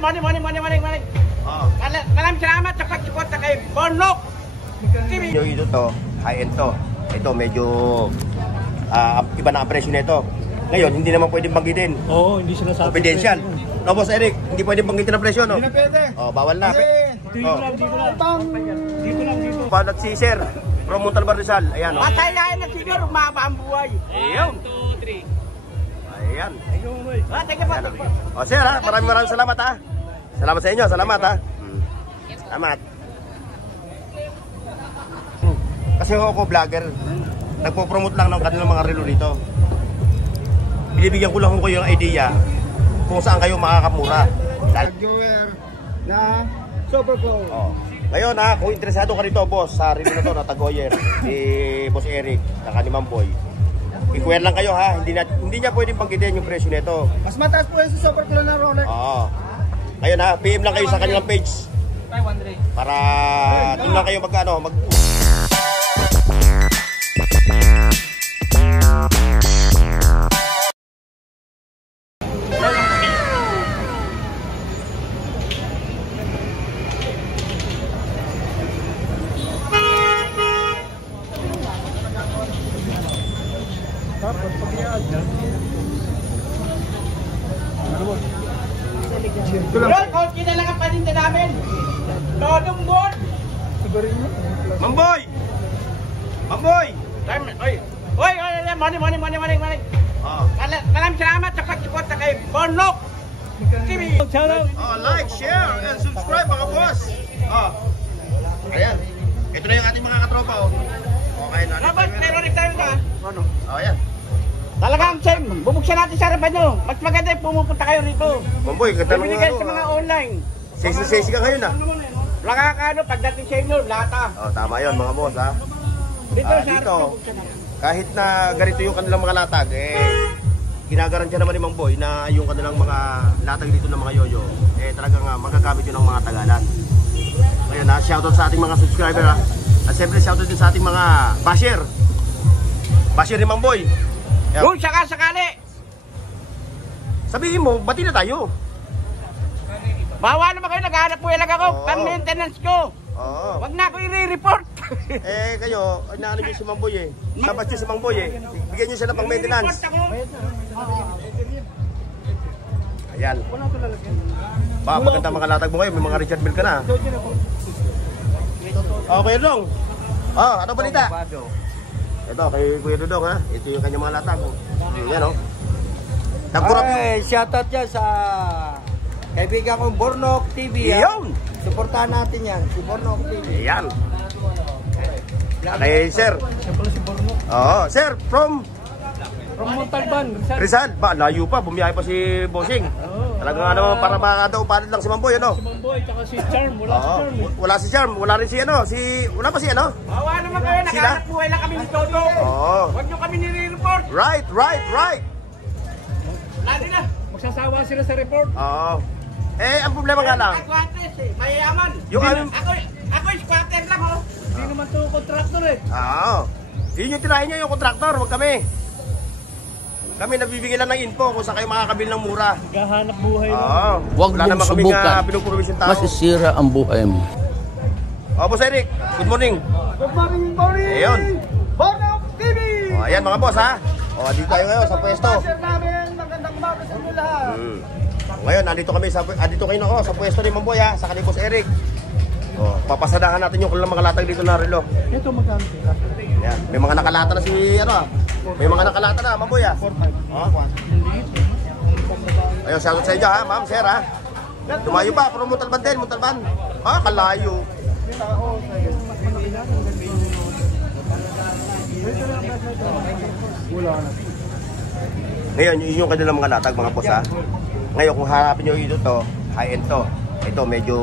Morning. Maraming salamat sa pag-support kay Bornok TV. Ito to, high-end to. Ito medyo iba na ang presyo nito. Ngayon, hindi naman pwedeng banggitin. Oo, hindi sinasabi. Confidential. No, Boss Eric, hindi pwedeng banggitin ang presyo, no? Hindi na pwede. Oh, bawal na. Dito lang. Palat si Sir, from Montalban Rizal. Ayan, oh. Masayahin na siguro, umaba ang buhay. Ayun. 1, 2, 3. Ayan. Thank you po. O, Sir, ha? Maraming salamat, ha? Salamat sa inyo, salamat, ha? Salamat. Kasi ako vlogger, nagpo-promote lang ng kanilang mga relo dito. Binibigyan ko lang kayo ng idea kung saan kayo makakamura. Nag-wear na Super Bowl. Oh. Ngayon ha, kung interesado ka rito boss sa relo na to na Tagoyer ni Boss Eric, saka ni Mamboy, i-query lang kayo ha, hindi niya pwedeng panggitin yung presyo nito. Mas mataas po yung Super Bowl na Rolex. Oo. Ngayon ha, PM lang kayo sa kanilang page para doon lang kayo mag Bro, konti na lang ang paninda namin. Todong bon. Mamboy! Mamboy! Morning. Oh. Maraming salamat sa pag-support kay Bornok TV. Oh, like, share, and subscribe mga boss. Oh. Ayan. Ito na yung ating mga katropa oh. Okay na. Dapat terrorist tayo ka. Ano? Oh, ayan. Talagang Sam, bubuksan natin sa harapan nyo. Mas maganda yung pumupunta kayo rito. Mamboy, ganda ng Bibigyan sa mga online. Sexy ka ngayon ah. Wala ka ano, pagdating sa inyo, lata. Oh, tama yun mga boss ha. Dito sa Dito, harapan, bubuksan natin. kahit na ganito yung kanilang mga latag, ginagarantiya naman ni Mang Boy na yung kanilang mga latag dito ng mga yoyo, talagang magagamit yun ng mga Tagalan. Ngayon ha, shoutout sa ating mga subscriber ha. At siyempre shoutout din sa ating mga basher. Basher ni Mang Boy. Yeah. Kung sakali, Sabihin mo, bati na tayo. bawa naman kayo, naghahanap po lang ako, Oo. pang-maintenance ko. Oo. Wag na ako i-report. Kayo, inaano nyo si Mang Boy Sabat nyo si Mang Boy Bigyan nyo siya ng pang-maintenance. Ayan. Maganda mga latag mo ngayon, may mga Richard Mille ka na. Okay, Dong. Ano balita? Ito, kay Kuya Dudong ha. Ito yung kanyang mga latag. Yan o. Nagkurap mo. Shoutout yan sa kaibigan kong Bornok TV. Iyon. Suportahan natin yan, si Bornok TV. Ayan. Okay, sir. Siya pala si Bornok. Oo, sir, from Montalban, Rizal. Rizal. Layo pa, bumiyahe pa si Bossing. Talagang ano, para makakadaw-palit lang si Mamboy, ano? Si Mamboy, tsaka si Charm. Wala si Charm. Wala si Charm, wala rin si ano, wala pa si ano? Bawa naman kayo, naghahanap buhay lang kami ni Toto. Oo. Wag nyo kami nire-report. Right. Lalo na. Magsasawa sila sa report. Oo. Ang problema nga lang. Squatters mayayaman. Yung Ako squatter lang oh. Hindi naman ito contractor eh. Oo. Yun yung tirahin nyo, yung kontraktor, wag kami. Kami nabibigay lang ng info kung saan kayo makakabili ng mura. Gahanap buhay lang. Oo. Huwag Wala mong naman kami subukan. pinuprovision tao. Masisira ang buhay mo. Boss Eric, good morning. Good morning! Ayun. Bornok TV! Ayan mga boss ha. Dito tayo ngayon sa pwesto. Sir namin, magandang umaga sa inyo lahat. Ngayon, nandito kayo ako sa pwesto ni Mamboy ha, sa kanil Boss Eric. Papasadahan natin yung kanilang mga latag dito na relo. Ito magkano sila? Yan. May mga nakalata na may mga nakalata na, Mamboy ha. Ayun, shoutout sa inyo ha, ma'am, sir ha. Tumayo pa, pero Montalban. Kalayo. Ngayon, yun yung kanilang mga latag mga boss ha. Ngayon, kung harapin nyo ito, high-end to. Ito, medyo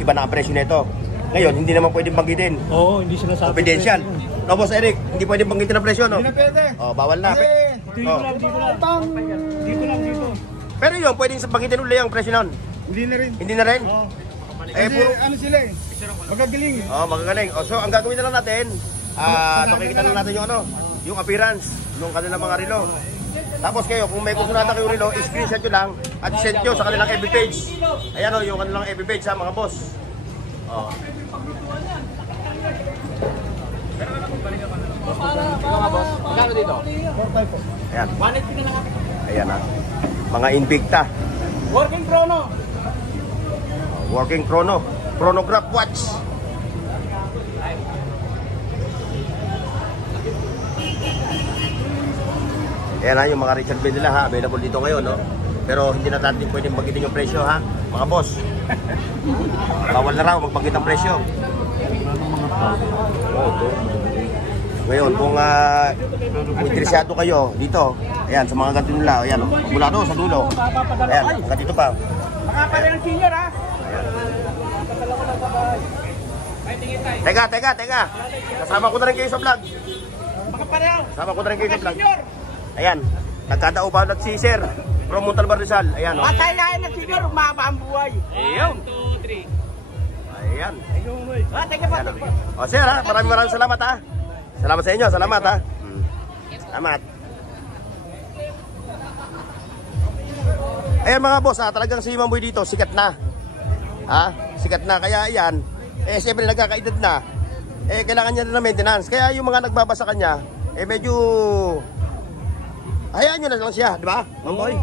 iba na ang presyo nito. Ngayon, hindi naman pwedeng banggitin. Oo, hindi sinasabi. Confidential. No, Boss Eric, hindi pwedeng banggitin ang presyo, no? Hindi na pwede. Bawal na. Dito lang. Pero yun, pwedeng banggitin ulit ang presyo nun. Hindi na rin. Hindi na rin? Kasi Puro... ano sila eh, magagaling. Magagaling. So, ang gagawin na lang natin, makikita na natin yung yung appearance ng kanilang mga relo. Tapos kayo, kung may gusto natin kayo rilo, screenshot nyo lang at send nyo sa kanilang FB page. Ayan o, yung kanilang FB page ha, mga boss. Oh. Magkano dito? Ayan. 180 na lang ako. Ayan ha. Mga Invicta. Working chrono. Working chrono. Chronograph watch. Ayan ha, yung mga Richard Mille nila ha. Available dito ngayon, no? Pero hindi na natin pwedeng bagitin yung presyo ha, mga boss. Bawal na raw magpagkit ang presyo. Ngayon, kung interesado kayo dito, ayan, sa mga ganito nila, ayan, mula doon sa dulo. Ayan, hanggang dito pa. Makapala ng senior ha. Teka. Kasama ko na rin kayo sa vlog. Makapala. Kasama ko na rin kayo sa vlog. Senior. Ayan, nagkatao ba nagsisir from Montalban Rizal. Ayan, o. Masaya na senior, umaba ang buhay. Ayan. Ayan. Teka pa. O sir ha, maraming salamat ha. Salamat sa inyo, salamat ha. Salamat. Ayan mga boss ha, talagang si Mamboy dito, sikat na. Ha? Sikat na, kaya ayan, siyempre nagkakaedad na. Kailangan niya na maintenance. Kaya yung mga nagbabasa kanya, medyo hayaan nyo na lang siya, di ba, Mamboy?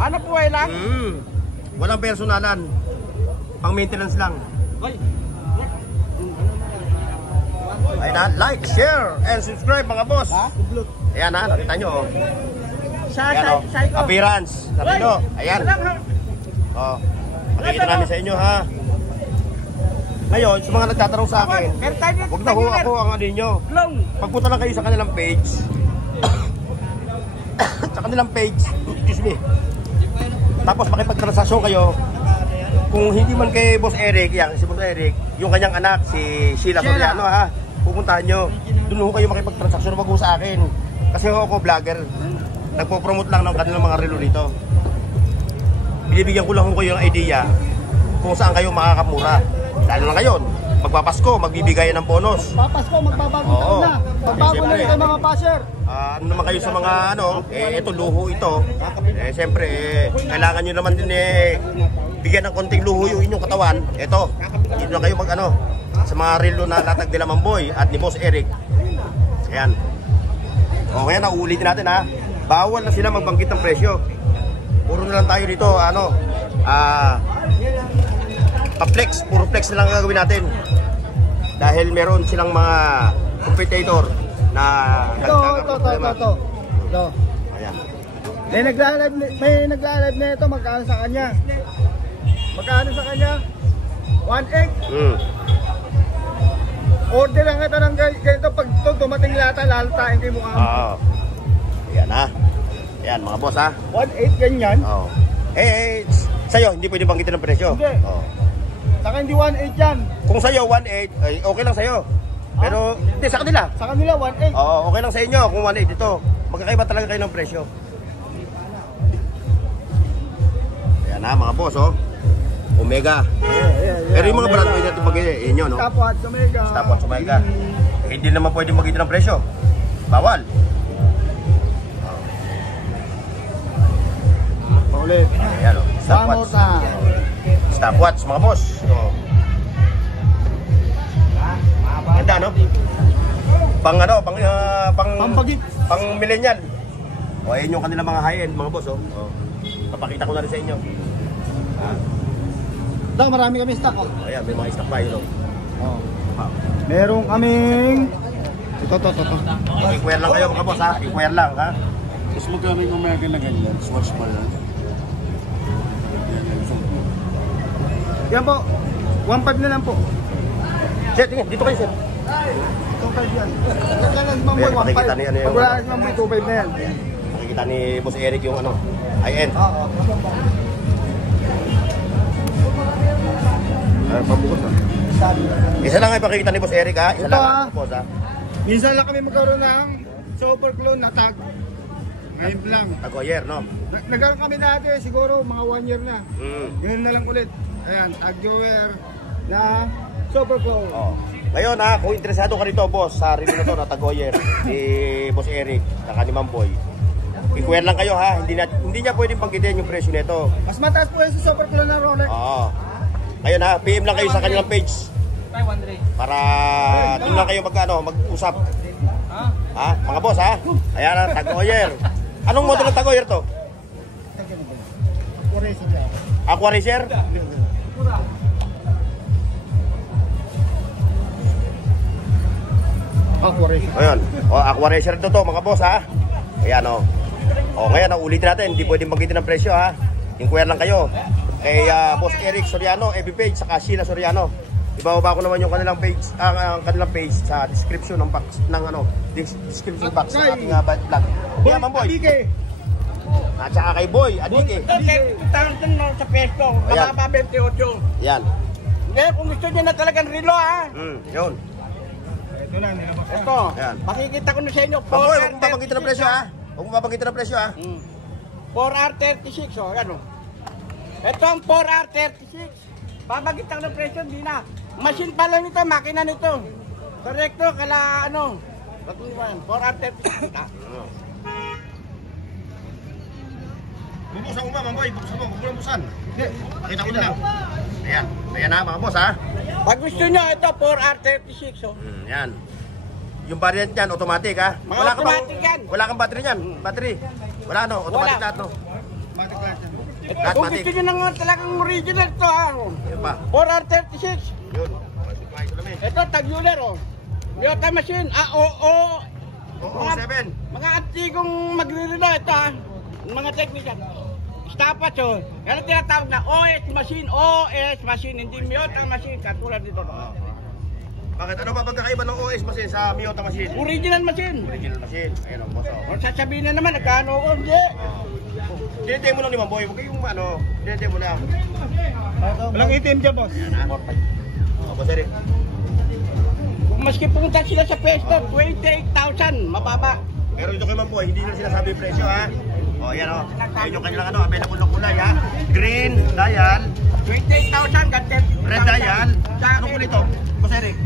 Ano po ay lang? Walang personalan. Pang maintenance lang. Ayan na, like, share, and subscribe mga boss. Ayan na, nakita nyo oh. Ayan, oh. Appearance, Carino. Ayan. Oh. Pakikita namin sa inyo ha. Ngayon, sa mga nagtatanong sa akin, huwag na ho ako ang ano nyo. Pagpunta lang kayo sa kanilang page. Sa kanilang page, excuse me. Tapos makipagtransaksyon kayo. Kung hindi man kay Boss Eric, yan, si Boss Eric, yung kanyang anak, si Sheila Soriano ha, pupuntahan nyo. Doon ho kayo makipagtransaksyon, wag ho sa akin. Kasi ho ako vlogger. Nagpo-promote lang ng kanilang mga relo dito. Binibigyan ko lang ho kayo ng idea kung saan kayo makakamura. Lalo na ngayon, magpapasko, magbibigay ng bonus. Papasko, magbabago taon na. Magbago na kayo mga passer. Ano naman kayo sa mga ano, ito luho ito. Siyempre, kailangan nyo naman din bigyan ng konting luho yung inyong katawan. Ito, dito na kayo mag ano, sa mga relo na latag nila Mamboy at ni Boss Eric. Ayan. O kaya nauulitin natin ha. Bawal na sila magbanggit ng presyo. Puro na lang tayo dito, ano, pa-flex, puro flex na lang gagawin natin. Dahil meron silang mga competitor na Ito. Ayan. May nagla-live na ito, magkano sa kanya? Magkano sa kanya? 1.8. Order lang ito ng ganito, pag dumating lata, lalatain kayo mukha. Oo. Ayan ha. Ayan mga boss ha. 1.8 ganyan. Oo. Sa'yo, hindi pwede banggitin ng presyo. Hindi. Oo. Saka hindi 1.8 yan. Kung sa'yo 1.8, ay okay lang sa'yo. Pero, hindi sa kanila. Sa kanila 1.8. Oo, okay lang sa inyo kung 1.8 ito. Magkakaiba talaga kayo ng presyo. Ayan ha mga boss oh. Omega. Pero yung mga brand pwede natin mag-iin inyo no? Stopwatch, Omega. Stopwatch, Omega. Hindi naman pwede mag-iin ng presyo. Bawal. Paulit. Ayan o. Stopwatch. Stopwatch mga boss. Oh. Ganda no? Pang ano, Pampagit. pang millennial. O ayun yung kanilang mga high-end mga boss oh. Papakita ko na rin sa inyo. Marami kami stock. Ayan, may mga stock pa yun. Meron kaming ito. I-inquire lang kayo mga boss ha. I-inquire lang ha. Mas magkano yung Omega na ganyan? Swatch pa lang. Yan po. 1.5 na lang po. Sir, tingin, dito kayo sir. 2.5 yan. Nagkalag Mamboy, Ayan, makikita 1.5. ni ano yung- Pag wala si Mamboy, 2.5 na yan. Nakikita ni Boss Eric yung ano, high-end. Oo. Pabukas ha. Isa lang ay pakikita ni Boss Eric ha. Isa Ito, lang ha. ha. Boss ha. Minsan lang kami magkaroon ng super clone na tag. Ngayon lang. Tagoyer no. Nagkaroon kami dati, siguro mga 1 year na. Ngayon na lang ulit. Ayan, tag-jower na super clone. Oh. Ngayon ha, kung interesado ka rito boss sa review na to na Tagoyer ni Boss Eric, saka ni Mamboy, Inquire lang kayo ha. Hindi niya pwedeng banggitin yung presyo nito. Mas mataas po yung sa Super Clone na Rolex. Oo. Ngayon ha, PM lang kayo sa kanilang page. Para doon lang kayo mag-usap. Ha? Mga boss ha? Ayan ha, Tag Heuer. Anong model ng Tag Heuer to? Aqua Racer? Ayan. O, Aqua Racer to mga boss ha. Ayan o. O ngayon, ulitin natin. Hindi pwedeng banggitin ng presyo ha. Inquire lang kayo. Kay Boss Eric Soriano, FB page, saka Sheila Soriano. Ibababa ko naman yung kanilang page, ang kanilang page sa description ng box ng description box ng ating vlog. Kaya man boy. At saka kay Boy, Adike. Tangan no sa pesto, mababa 28. Yan. Hindi, kung gusto niya na talagang relo ha. Yun. Ito na, nilabas. Ito, Ayan. makikita ko na sa inyo. Boy, huwag mong babanggitin ng presyo ha. Huwag mong babanggitin ng presyo ha. 4R36, oh, yan oh. Ito ang 4R36. Babagit ako ng presyo, hindi na. Machine pa lang nito, makina nito. Correcto, kala ano. 4R36. Bubuksan mo ba, boy? Buksan mo, huwag mo lang buksan. Pakita ko na lang. Ayan. Ayan ha, mga boss ha. Pag gusto nyo, ito 4R36, oh. Yan. Yung variant niyan, automatic ha. Mga automatic yan. Wala kang battery niyan. Battery. Wala no, automatic Wala. lahat no. Ito, Lahat kung matik. gusto nyo nang talagang original to ha. Yan pa. 4R36. Yun. Ito, tag-Euler, oh. Toyota machine, Oo, 7. mga antigong magre-relo ito ha. Mga technical. Stapas, oh. Yan ang tinatawag na OS machine, hindi Miyota machine, katulad dito. Bakit? Ano ba pagkakaiba ng OS machine sa Miyota machine? Original machine. Original machine. Ayan ang boss. Kung sasabihin na naman, nagkano ko, hindi. Tinitay mo lang ni Mamboy. Huwag kayong tinitay mo lang. Walang itim dyan, boss. Ayan ha. Boss Eric. Maski pumunta sila sa pesto, 28,000, mababa. Pero dito kay Mamboy, hindi na sinasabi yung presyo ha. O yan o. Ayan yung kanilang available na kulay ha. Green, dial, 28,000, ganyan. red dial. Anong kulay ito? Boss Eric.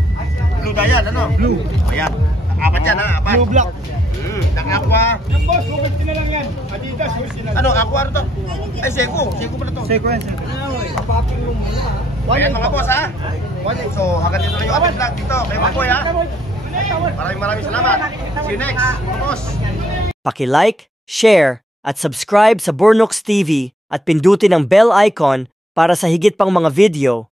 Blue dial, ano? Blue. Ayan. Apat yan ha, apat. Blue black. Nag-aqua. Yung boss, huwag na lang yan. Adidas, huwag sila. Ano, aqua ano to? Ay, Seiko. Seiko pala to. Sequence. Ayan mga boss ha. So, hanggang dito na yung ating vlog dito. Kay Mamboy ha. Maraming salamat. See you next. Mga boss. Paki-like, share, at subscribe sa Bornox TV at pindutin ang bell icon para sa higit pang mga video.